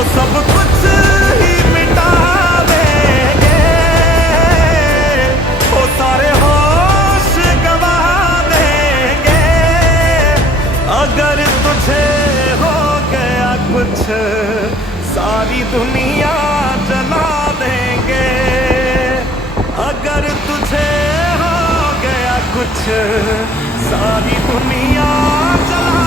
वो सब कुछ ही मिटा देंगे, वो सारे होश गवा देंगे। अगर तुझे हो गया कुछ सारी दुनिया जला देंगे। अगर तुझे हो गया कुछ सारी दुनिया जला